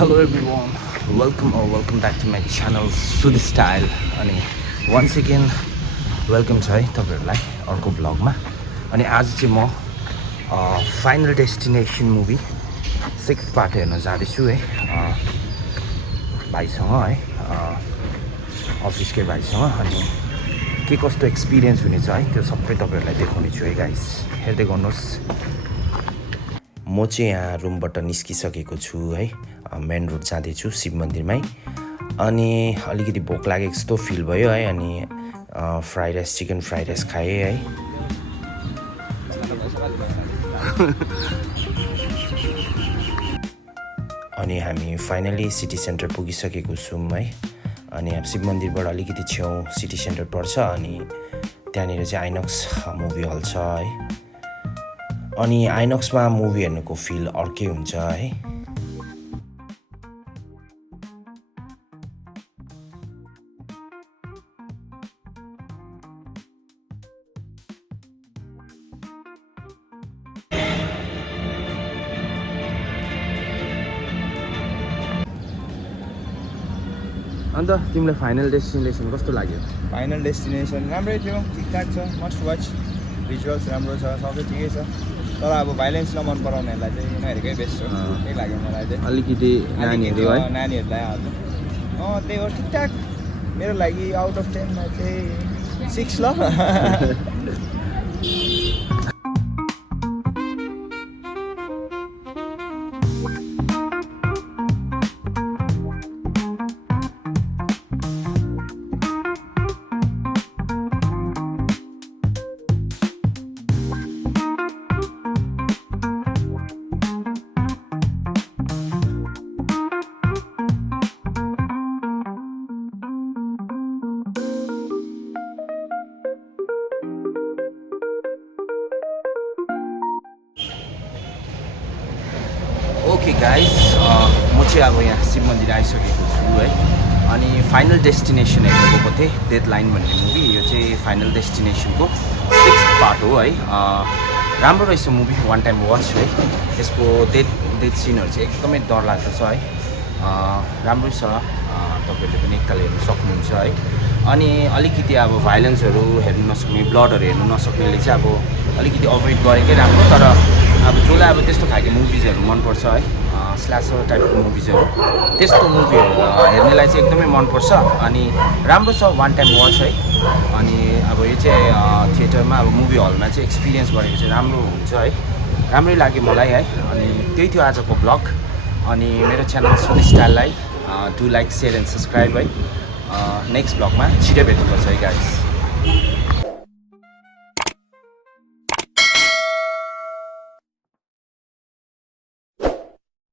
Hello everyone, welcome back to my channel Sudhi Style अनि once again welcome छ है तपाईहरुलाई अर्को ब्लगमा अनि आज चाहिँ म final destination movie 6th part हेर्न जाँदैछु है भाइसँग है अफिसकै भाइसँग अनि के कस्तो एक्सपिरियन्स हुनेछ है त्यो सबै तपाईहरुलाई देखाउने छु है गाइस हेर्दै गर्नुहोस् म चाहिँ यहाँ रुमबाट निस्किसकेको छु है मेन रोड जाँदैछु शिव मन्दिरमै अनि अलिकति भोक लागेको जस्तो फिल भयो है अनि fried rice chicken fried rice खाएँ है अनि हामी फाइनली सिटी सेन्टर पुगिसकेको छौँ है अनि अब शिव मन्दिरबाट अलिकति छेउ सिटी सेन्टर पर्छ अनि त्यहाँनिर चाहिँ आइनक्स मुभी हल छ है अनि आइनक्समा मुभी हेर्नुको फिल अर्कै हुन्छ है अन्त तिमीलाई फाइनल डेस्टिनेसन कस्तो लाग्यो फाइनल डेस्टिनेसन राम्रै थियो ठिकठाक छ मस्ट वाच भिजुअल्स राम्रो छ सबै ठिकै छ तर अब भाइलेन्स नमन पराउनेहरूलाई चाहिँ नहेरेकै बेस्ट हो त्यही लाग्यो मलाई चाहिँ अलिकति नानीहरूलाई अब त्यही हो ठिकठाक मेरो लागि आउट अफ 10 मा चाहिँ 6 ल ओके गाइस म चाहिँ अब यहाँ शिव मन्दिर आइसकेको छु है अनि फाइनल डेस्टिनेसन हेर्नु गएको थिएँ डेडलाइन भन्ने मुभी यो चाहिँ फाइनल डेस्टिनेसनको 6th पार्ट हो है राम्रो रहेछ मुभी वान टाइम वाच है यसको डेथ सिनहरू चाहिँ एकदमै डरलाग्दो छ है राम्रो छ तपाईँहरूले पनि एकताल हेर्नु सक्नुहुन्छ है अनि अलिकति अब भाइलेन्सहरू हेर्नु नसक्ने ब्लडहरू हेर्नु नसक्नेले चाहिँ अब अलिकति अभोइड गरेकै राम्रो तर अब जसलाई अब त्यस्तो खालको मुभिजहरू मनपर्छ है स्ल्यासर टाइपको मुभिजहरू त्यस्तो मुभीहरू हेर्नेलाई चाहिँ एकदमै मनपर्छ अनि राम्रो छ वान टाइम वाच है अनि अब यो चाहिँ थिएटरमा अब मुभी हलमा चाहिँ एक्सपिरियन्स गरेको चाहिँ राम्रो हुन्छ है राम्रै लाग्यो मलाई है अनि त्यही थियो आजको ब्लग अनि मेरो च्यानल सुधि स्टाइललाई do like share and subscribe है नेक्स्ट ब्लगमा छिटै भेट्नुपर्छ है गाइस